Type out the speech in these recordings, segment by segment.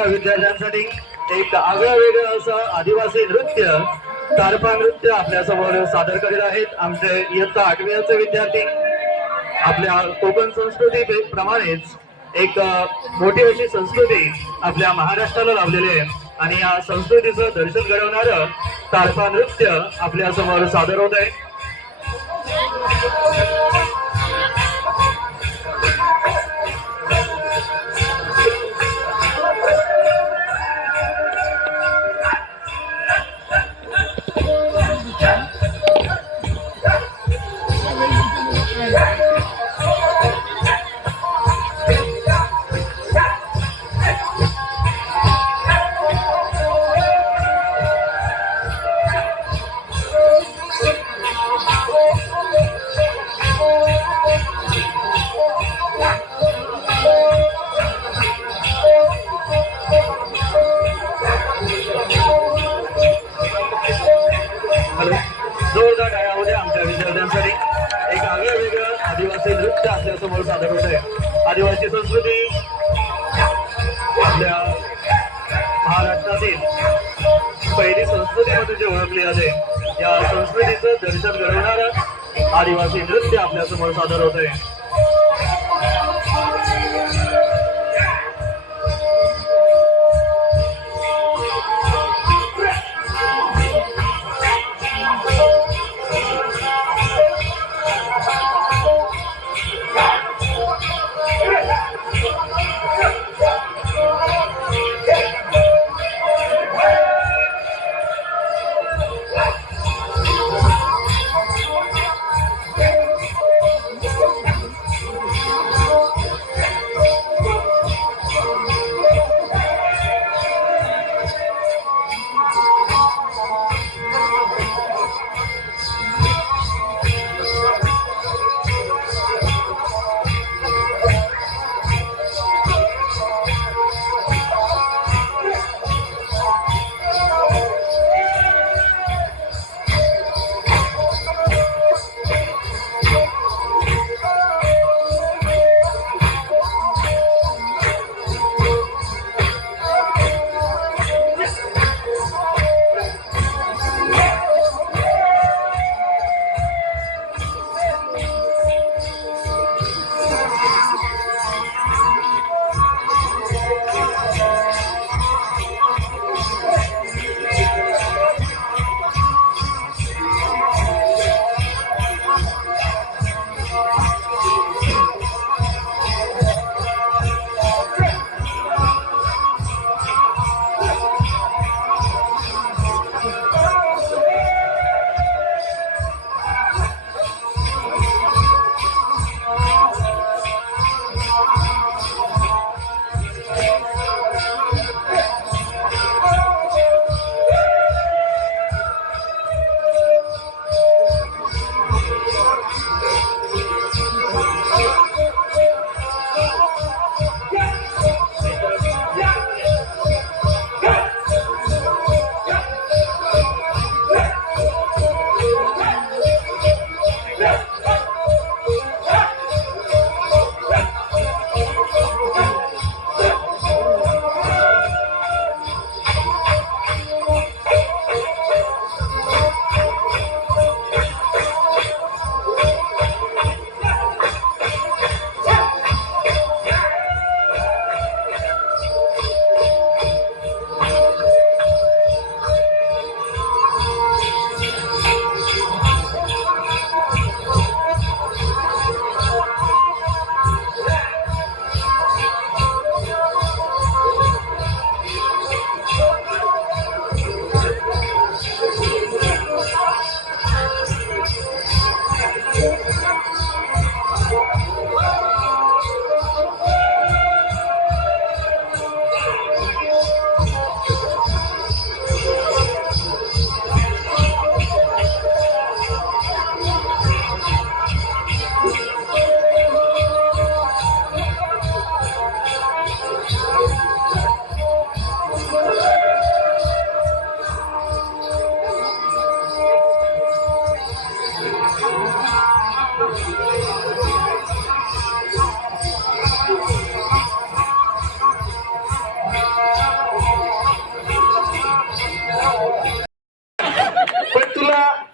आमच्या विद्यार्थ्यांसाठी एक आगळं वेगळं असं आदिवासी नृत्य तारपा नृत्य आपल्या समोर सादर करीत आहेत आमचे इयत्ता 8वीचे विद्यार्थी। आपल्या कोकण संस्कृती प्रमाणेच एक मोठी अशी संस्कृती आपल्या महाराष्ट्राला लाभलेली आहे आणि या संस्कृतीचं दर्शन घडवणारं तारपा नृत्य आपल्या समोर सादर होत आहे। जोरदार टाळ्या होत्या आमच्या विद्यार्थ्यांसाठी। एक आगळं वेगळं आदिवासी नृत्य आपल्या समोर सादर होत आहे। आदिवासी संस्कृती आपल्या महाराष्ट्रातील पहिली संस्कृती म्हणून जे ओळखली जाते या संस्कृतीचं दर्शन घडवणारं आदिवासी नृत्य आपल्या समोर सादर होत आहे।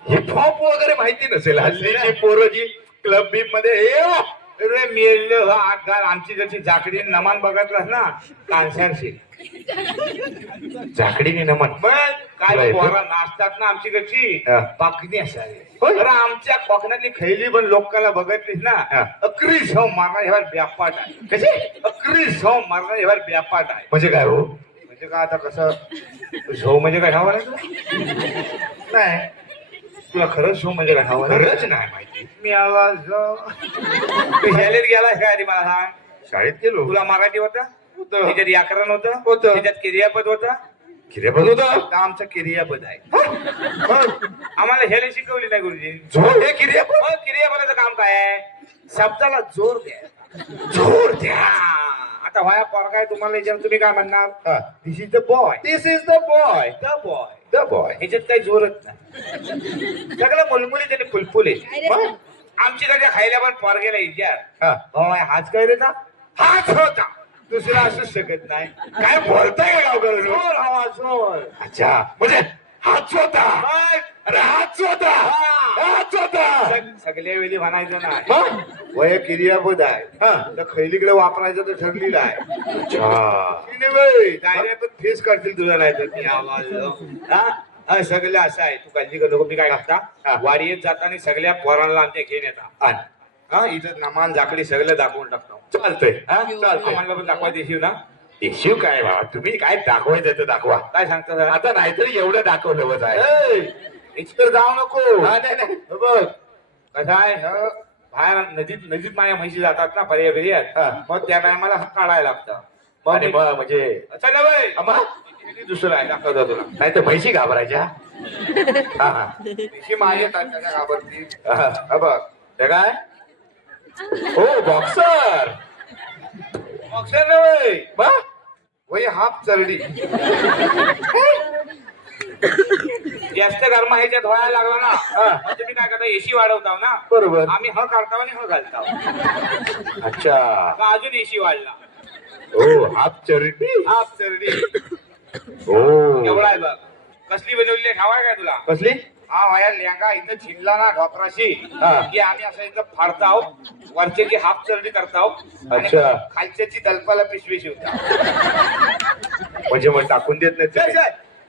हिपहॉप वगैरे माहिती नसेल हल्लीची पोरं जी क्लब बीप मध्ये अरे मेल आजकाल आमची जशी जाकडी नमान बघतलास ना कांसारशी झाकडीने नमन पण तुला काय येतं? पोरं नाचतात ना आमची कशी हा. पाकणी असावी होय. अरे आमच्या कोकणातली खैली पण लोकांना बघतलीस ना हा. अकरी सौ मारणार ह्यावर व्यापाट आहे कशी अकरी सौ मारणार ह्यावर व्यापाट आहे म्हणजे काय हो म्हणजे काय आता कसं झो म्हणजे काय ठावा नाही तुला खरंच झो म्हणजे काय ठावा खरंच नाही माहिती मी आवाज तू शाळेत गेला काय आधी मला सांग शाळेत गेलो तुला मराठी होतं होतं. त्याच्यात व्याकरण होतं होतं. त्याच्यात क्रियापद होतं किरे पण होता आता आमचं क्रियापद आहे आम्हाला ह्याला शिकवली नाही गुरुजी जो हे किरे मग क्रियापदाचं काम काय आहे शब्दाला जोर द्या जोर द्या आता व्हाया पोरगा आहे तुम्हाला याच्यावर तुम्ही काय म्हणणार हा. This is the boy this is the boy the boy the boy ह्याच्यात काही जोरच नाही सगळं मुलमुली त्याने फुलफुले आमची कडे खायला पण पोरगेला विचार हा. भाऊ हाच काय रे ना हाच होता दुसरा असूच शकत नाही काय बोलताय का गावकर जोर हवा जोर अच्छा म्हणजे हाच होता मग अरे हाच होता हाच होता सगळ्या वेळी म्हणायचं नाही मग वय क्रियापद आहे हा. तर खैलीकडे वापरायचं तर ठरलेलं आहे अच्छा पण फेस करतील तुझा नाही तर मी आवाज हा सगळं असं आहे तू काळजी करू नको मी काय हा. करता वारीयेत जाताना सगळ्या पोरांना आमच्या घेऊन येतात आण. हा इथं नमान जाकडी सगळं दाखवून टाकतो चालतंय हा चालतंय आम्हाला पण दाखवा देशील ना देशीव काय बाबा तुम्ही काय दाखवायचं ते दाखवा काय सांगता सर आता नाहीतरी एवढं दाखवलं बस आहे इथं जाऊ नको हा, नाही, नाही. हे बघ कसं आहे बाहेर नदीत नदीत माझ्या म्हशी जातात ना पर्याय बिर्यात हा. मग त्या टायमाला काढायला लागतं आणि मग म्हणजे चला बाई अम्मा दुसरं आहे दाखवतो तुला नाही तर म्हैशी घाबरायच्या हा हा म्हशी माझ्या तात्याच्या घाबरती हा. हा बघ ते काय हो बॉक्सर अक्षर नव्हे बा वय हाफ चरडी जास्त गरम ह्याच्यात व्हायला लागला ना मग तुम्ही काय करता एसी वाढवताव ना बरोबर आम्ही ह काढताव आणि ह घालताव अच्छा आता अजून एसी वाढला हो हाफ चरिटी हाफ चरडी हो एवढा आहे बघ कसली बनवलेली आहे ठावाय काय तुला कसली हा वाया लेंगा इथं छिनला ना ढोपराशी हा. की आम्ही असं इथं फाडताव वरच्याची हाफ चरडी करताव आणि अच्छा. खालच्याची दलपाला पिशवी शिवता म्हणजे मग टाकून देत नाही तुम्ही?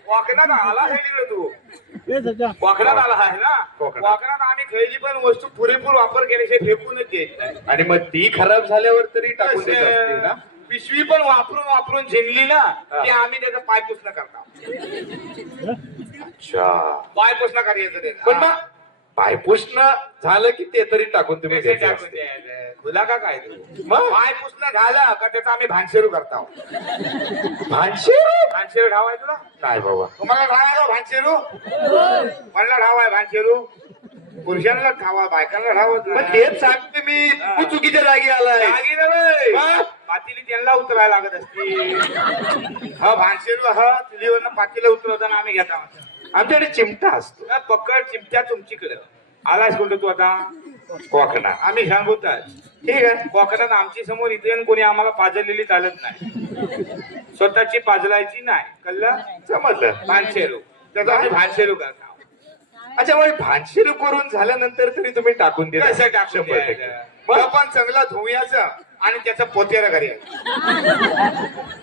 कोकणात आला आहे तिकडे तू कोकणात आला आहे ना कोकणात. कोकणात आम्ही खैली पण वस्तू पुरेपूर वापर केल्याशिवाय फेकूनच देत नाही आणि मग ती खराब झाल्यावर तरी टाकून देत असतील ना पिशवी पण वापरून वापरून झिंगली ना हा. की आम्ही त्याचं पाय पुसणं करतो अच्छा पाय पुसणं करायचं त्याचं पण मग पायपुसणं झालं की ते तरी टाकून तुम्ही ते देत टाकून असतील. द्यायचं. खुला का काय तू मग? पाय पुसणं झालं का त्याचं आम्ही भानशेरू करतो भानशेरू भानशेरू ठाव आहे तुला नाही बाबा तुम्हाला ठाव आहे का भानशेरू मला ठाव आहे भानशेरू पुरुषांना ठावा बायकांना ठाव मग तेच सांगते मी तू चुकीच्या जागी आलाय मग? पातीली त्यांना उतरायला लागत असते हा भानशेरू हा चुलीवरनं पातीला उतरवताना आम्ही घेता आमच्याकडे चिमटा असतो ना पकड चिमट्या तुमचीकडे आलास कुठं तू आता कोकणा आम्ही सांगूताच ठीक आहे कोकणात आमची समोर इथे येऊन कोणी आम्हाला पाजलेली चालत नाही स्वतःची पाजलायची नाही कळलं समजलं भानशेरू तर आम्ही भानशेरू करतो अच्छा मग भानशेरू करून झाल्यानंतर तरी तुम्ही टाकून देत कसं टाकून 100%. मग आपण चांगला धुयाचं आणि त्याचं पोतेर करूया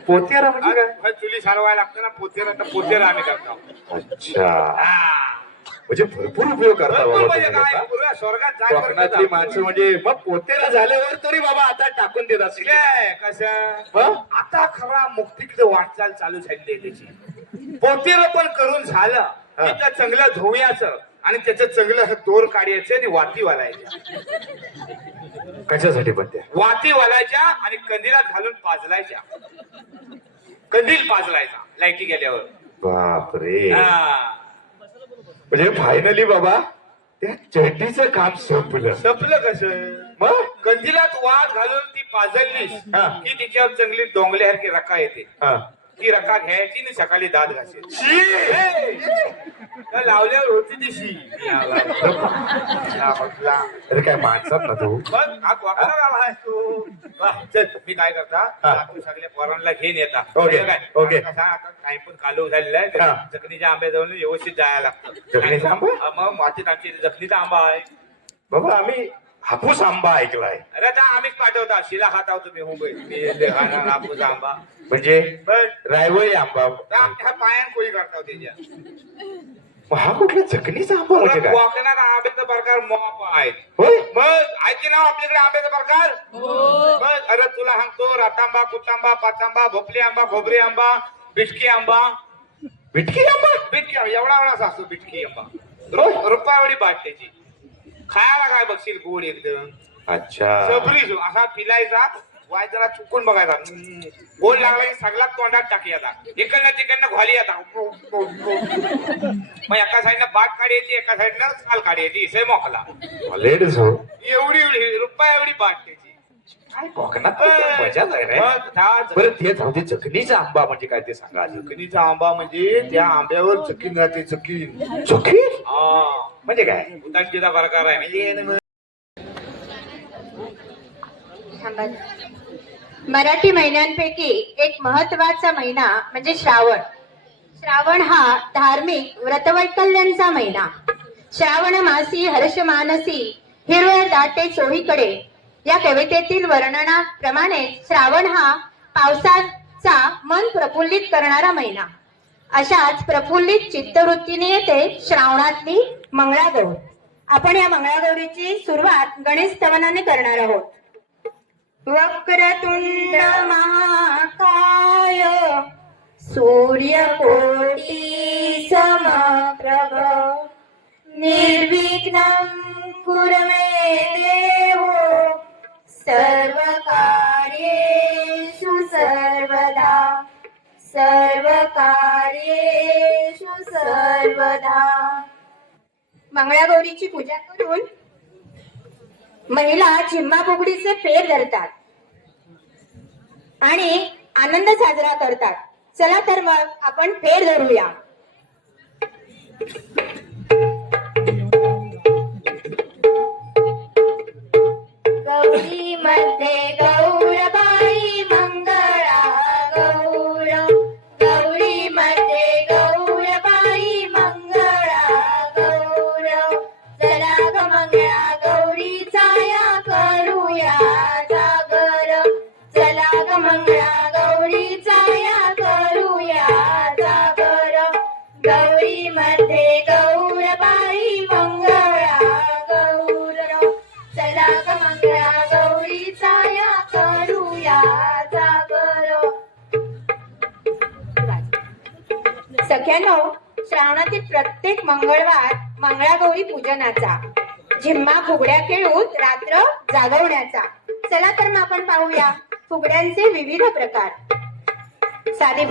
पोत्यारा म्हणजे काय चुली सारवायला लागतं ना पोतेर तर पोतेर आम्ही करतो अच्छा हा. म्हणजे भरपूर उपयोग करता भरपूर बाबा म्हणजे तुम्ही काय आता. पूर्ण स्वर्गात जायपर्यंत कोकणातली जातो. माणसं म्हणजे मग पोतेरा झाल्यावर तरी बाबा आता टाकून देत असतील काय, कसं मग? आता खरा मुक्तीकडे वाटचाल चालू झाली आहे त्याची पोतेर पण करून झालं हा. की त्या चांगलं धुयाचं आणि त्याचं चांगलं असं दोर काढायचं आणि वाती वालायच्या कशासाठी पण त्या वाती वालायच्या आणि कंदिलात घालून पाजलायच्या कंदील पाजलायचा लाईटी गेल्यावर बापरे हा. म्हणजे फायनली बाबा त्या चड्डीचं काम संपलं संपलं कसं मग कंदिलात वाद घालून ती पाजललीस हा. की तिच्यावर चांगली डोंगल्यासारखी रका येते हा ती रका घ्यायची आणि सकाळी दात घासायची. तर लावल्यावर होती ती शी. अरे काय माणसात ना तू बघ, हा कोकणात आला आहेस तू. चल, मी काय करता हा. तू सगळ्या पोरांना घेऊन येता. ओके, काय ओके. काही पण कालू झालेला आहे हा. जखनीच्या आंब्याजवळ व्यवस्थित जायला लागतं. जखनीचा आंबा? हा, मग मातीत आमची जखनीचा आंबा आहे. बाबा आम्ही हापूस आंबा ऐकलाय अरे आता आम्हीच पाठवता शिला खाता तुम्ही मुंबई हापूस आंबा. म्हणजे बस रायवळी आंबा आमच्या पायान कोळी करता त्याच्या. मग हा कुठला जखनीचा आंबा म्हणजे काय कोकणात आंब्याचा प्रकार मॉप आहेत. होय मग ऐकी नाव आपल्याकडे आंब्याचा प्रकार. मग अरे तुला सांगतो रातांबा कुतांबा पाचांबा भोपली आंबा खोबरी आंबा बिटकी आंबा. बिटकी आंबा बिटकी एवढा एवढाच असतो बिटकी आंबा. होय. रुपयावडी बाट त्याची. खायला काय बघशील गोड एकदम अच्छा सबरी असा पिलायचा वाय जरा चुकून बघायचा. गोड लागला की सगळा तोंडात टाकी आता इकडनं तिकडनं घाली आता. मग एका साईडनं बाट काढी यायची एका साईडनं साल काढी यायची इसे मोकला. लेडीज हो एवढी एवढी रुपया एवढी बाट त्याची. काय कोकणात मजाच आहे रे मग त्या बरं ते जाऊ दे जखनीचा आंबा म्हणजे काय ते सांगा अजून जखनीचा आंबा म्हणजे त्या आंब्यावर चकीन राहते चकीन. चोखी हा म्हणजे काय उदासीचा प्रकार आहे म्हणजे मराठी महिन्यांपैकी एक महत्वाचा महिना म्हणजे श्रावण. श्रावण हा धार्मिक व्रतवैकल्यांचा महिना. श्रावण मासी हर्ष मानसी हिरवळ दाटे चोहीकडे या कवितेतील वर्णनाप्रमाणे श्रावण हा पावसाचा मन प्रफुल्लित करणारा महिना. अशाच प्रफुल्लित चित्तवृत्तीने येते श्रावणातली मंगळागौर. आपण या मंगळागौरीची सुरुवात गणेश स्तवनाने करणार आहोत. वक्रतुंड महाकाय सूर्यकोटी समप्रभ निर्विघ्नं कुरु मे देव सर्वकार्येषु सर्वदा सर्वकार्येषु सर्वदा. मंगळागौरीची पूजा करून महिला झिम्मा फुगडीचे फेर धरतात आणि आनंद साजरा करतात. चला तर मग आपण फेर धरूया. गौरी मध्ये गौरबाई मंगळा गौर. गौरी मध्ये गौरबाई मंगळा गौर. चला ग मंगळा गौरीचा या करूया जागर. चला ग मंगळा गौरीचा या करूया जागर. गौरी मध्ये गौरबाई मंगळा गौर. चला ग मंगळा गौरीचा या करूया जागर. सख्यानो, श्रावणातील प्रत्येक मंगळवार मंगळागौरी पूजनाचा, झिम्मा फुगड्या खेळून रात्र जागवण्याचा. चला तर मग आपण पाहूया फुगड्यांचे विविध प्रकार. साधी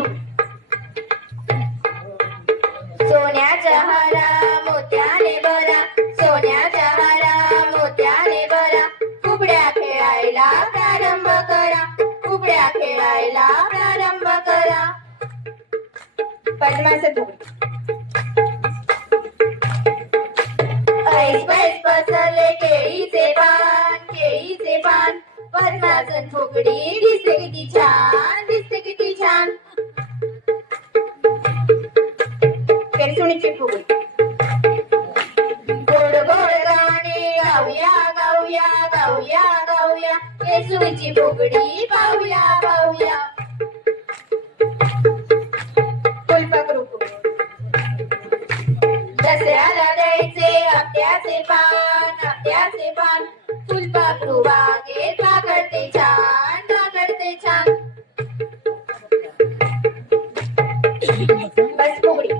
सोन्याच्या हारा मोत्याने भरा. सोन्याच्या हारा मोत्याने भरा. फुगड्या खेळायला प्रारंभ करा. फुगड्या खेळायला प्रारंभ करा. पद्मासन फुगडी. ऐस पैस पसरले केळीचे पान. केळीचे पान. पद्मासन फुगडी दिसते किती छान. दिसते किती छान. केरसुणीची फुगडी. गोड गोड गाणे गाऊया गाऊया गाऊया गाऊया. केरसुणीची फुगडी पाहूया पाहूया. फुलपाखरू फुगडी. दसऱ्याला द्यायचे आपट्याचे पान. आपट्याचे पान. फुलपाखरू बागेत बागडते छान. बागडते छान. बस फुगडी.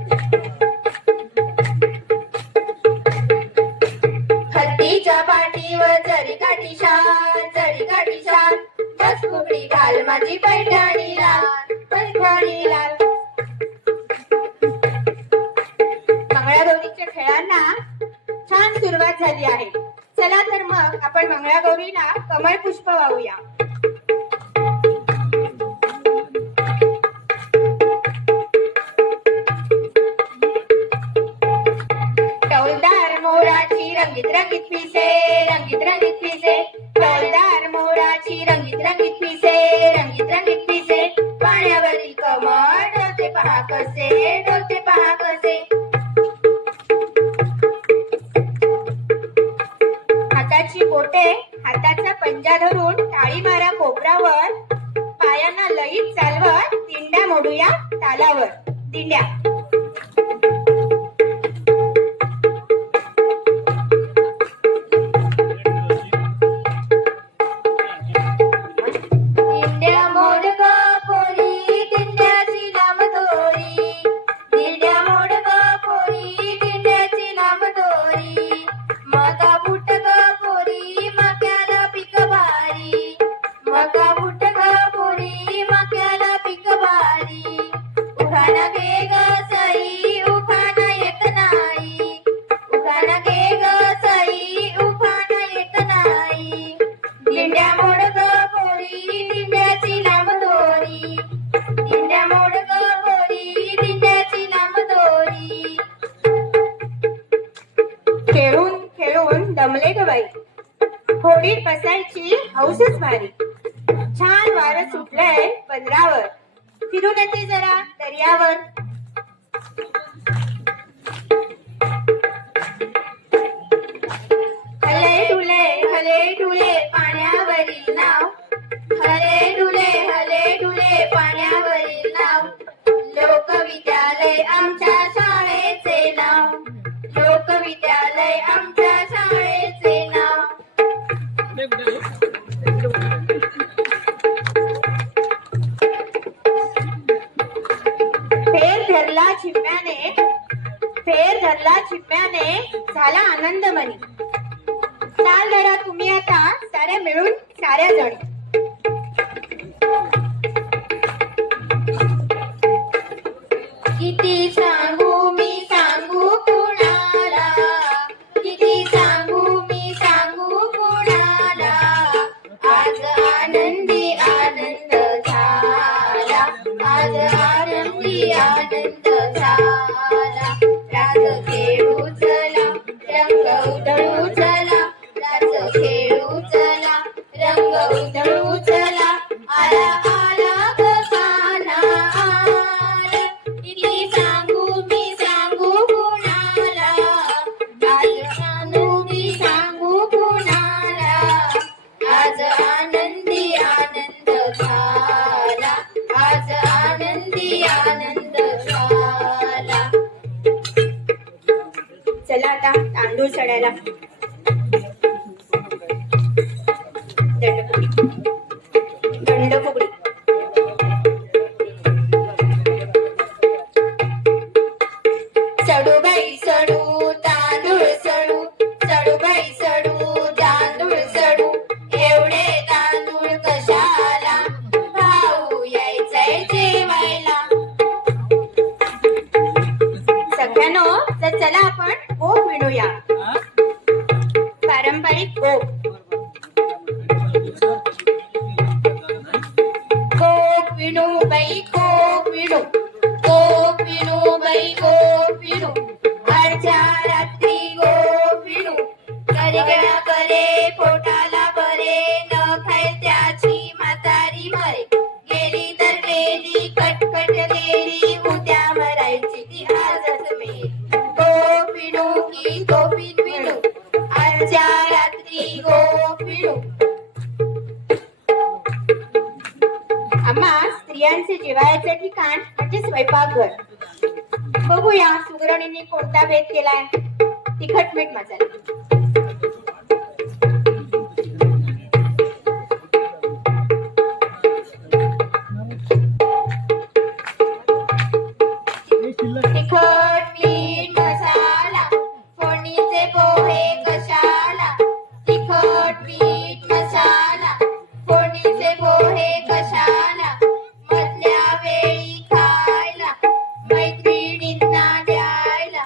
हत्तीच्या पाठीवर जरी काठी शान. जरी काठी शान. बस फुगडी घाल माझी पैठणी लाल. पैठणी लाल. मंगळागौरीच्या खेळांना छान सुरुवात झाली आहे. चला तर मग आपण मंगळागौरीला कमळ पुष्प वाहूया. डौलदार मोराची रंगीत रंगीत पिसे, रंगीत रंगीत पिसे. डौलदार मोराची रंगीत रंगीत पिसे, रंगीत रंगीत पिसे. पाण्यावरील कमळ डोलते पहा कसे, डोलते पहा कसे. हाताची बोटे हाताचा पंजा धरून टाळी मारा कोपरावर, पायांना लईत चालवत दिंड्या मोडूया तालावर. दिंड्या. दिंड्या मोड ग पोरी, दिंड्याची लांब दोरी. दिंड्या मोड ग पोरी, दिंड्याची लांब दोरी. मका बुट ग पोरी, मक्याला पीक भारी. मका बुट ग पोरी, मक्याला पीक भारी. उखाणा घे ग सई, उखाणा येत नाही. उखाणा घे ग सई, उखाणा येत नाही. दिंड्या मोड ग पोरी, दिंड्याची लांब दोरी. दिंड्या मोड ग पोरी, दिंड्याची लांब दोरी. खेळून खेळून दमले ग बाई, होडीत बसायची हौसच भारी. छान वारं सुटलंय बंदरावर, फिरून येते जरा दर्यावर. हले डुले पाण्यावरील नाव. हले डुले पाण्यावरील नाव. लोकविद्यालय आमच्या शाळेचे नाव. लोकविद्यालय आमच्या शाळेचे नाव. फेर धरला झिम्म्याने झाला आनंद मनी. चाल धरा तुम्ही आता साऱ्या मिळून साऱ्या जणी. किती सांगू मी सांगू कुणाला, किती सांगू मी सांगू कुणाला. आज आनंदी आनंद झाला, आज आनंदी आनंद झाला. राज खेळू चला, रंग उधळू चला. राज खेळू चला, रंग उधळू चला. आला आला ग कान्हा आला. किती सांगू मी सांगू कुणाला, आज सांगू मी सांगू कुणाला. आज आनंदी आनंद झाला, आज आनंदी आनंद झाला. चला आता तांदूळ चढायला. दंडफुगडी. चढू बाई चढू तांदूळ चढू, चढू बाई चढू तांदूळ चढू. एवढे तांदूळ कशाला, भाऊ यायचंय जेवायला. सगळ्यांनो तर चला आपण गोप विणूया. पारंपरिक गोप. गोप विणू बाई गोप विणू, गोप विणू बाई गोप विणू. अर्ध्या रात्री गोप विणू, करिगळा करे पोटाला बरे. न खाय त्याची म्हातारी मरे, गेली तर गेली कटकट गेली. उद्या मरायची ती आजच मेली. गोप विणू की गोपीत विणू, अर्ध्या रात्री गोप विणू. आम्हा स्त्रियांचे जिव्हाळ्याचे ठिकाण म्हणजे स्वयंपाकघर. बघूया सुगरणीने कोणता भेद केलाय. तिखट मीठ मसाला. तिखट मीठ मसाला, फोडणीचे पोहे कशाला. तिखट मीठ मसाला, फोडणीचे पोहे कशाला. मधल्या वेळी खायला, मैत्रिणींना द्यायला.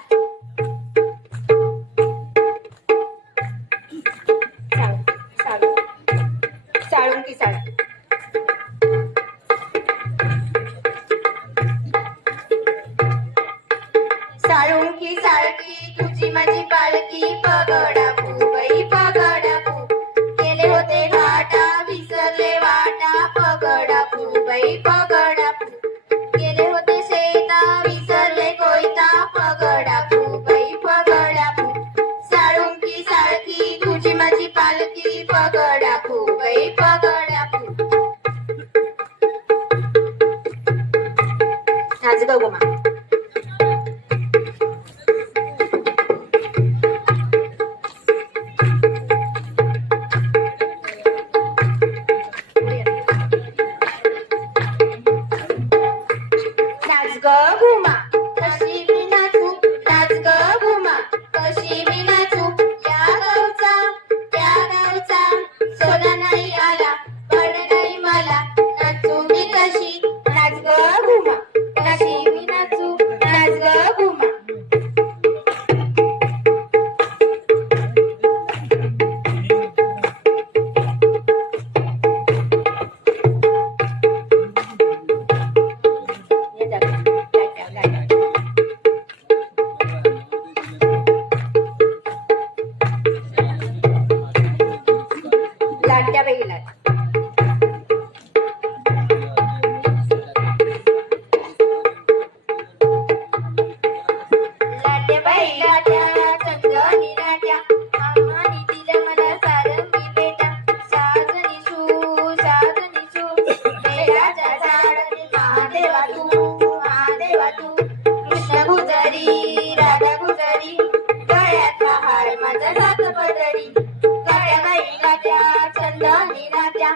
लाट्या बैला लाट्या बैलाट्या चंदनी लाट्या आम्हानी दिलं मला सारंगी बेटा साजनी सू बेलाच्या झाडाने महादेवा तू कृष्ण गुजरी राधा गुजरी गळ्याचा हार माझा सात पदरी गळ्या बैलाट्या चंदनी लाट्या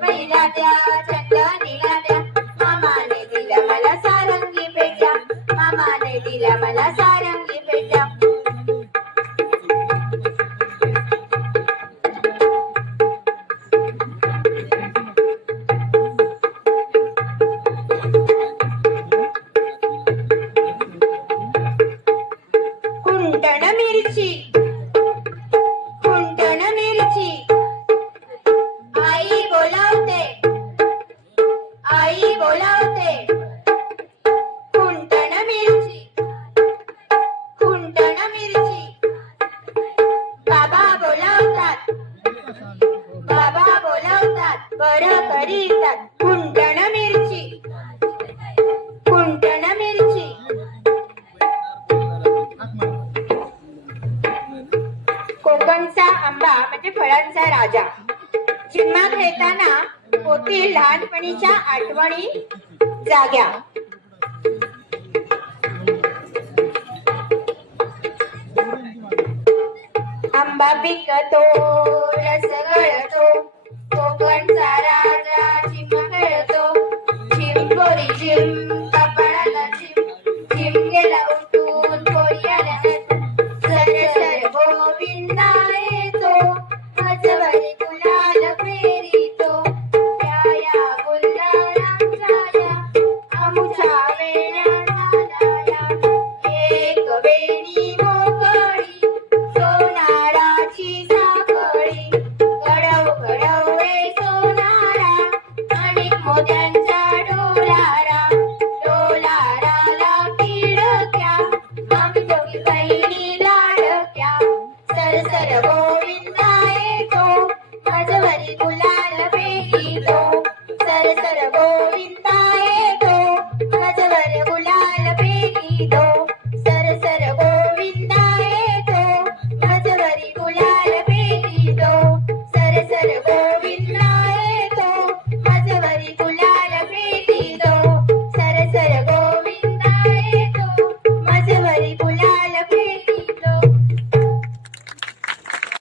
बैलाट्या चंदनी लाट्या मामाने दिला मला सारंगी पेट्या मामाने दिला मला सारंगी पेट्या कुंटण मिरची आई बोलावते कुंटण मिरची बाबा बोलावतात बरं करीतात कुंटण मिरची कोकणचा आंबा म्हणजे फळांचा राजा चिम्मा खेळताना होतील लहानपणीच्या आठवणी जाग्या आंबा पिकतो रस गळतो कोकणचा राजा चिम्मा खेळतो चिम गोरी चिम कपाळाला चिम गेला उठून पोरी आल्या सर गोविंदा येतो हजवरी गुलाल फेरितो या गुलालांच्या आमुच्या वेण्या झाल्या एक वेणी मोकळी सोनाराची साखळी घडव रे सोनारा आणि मोत्यांचा डोलारा खिडक्या आम्ही दोघी बहिणी लाडक्या सर गोविंदा येतो हजवरी गुलाल फेरितो सर गोविंदा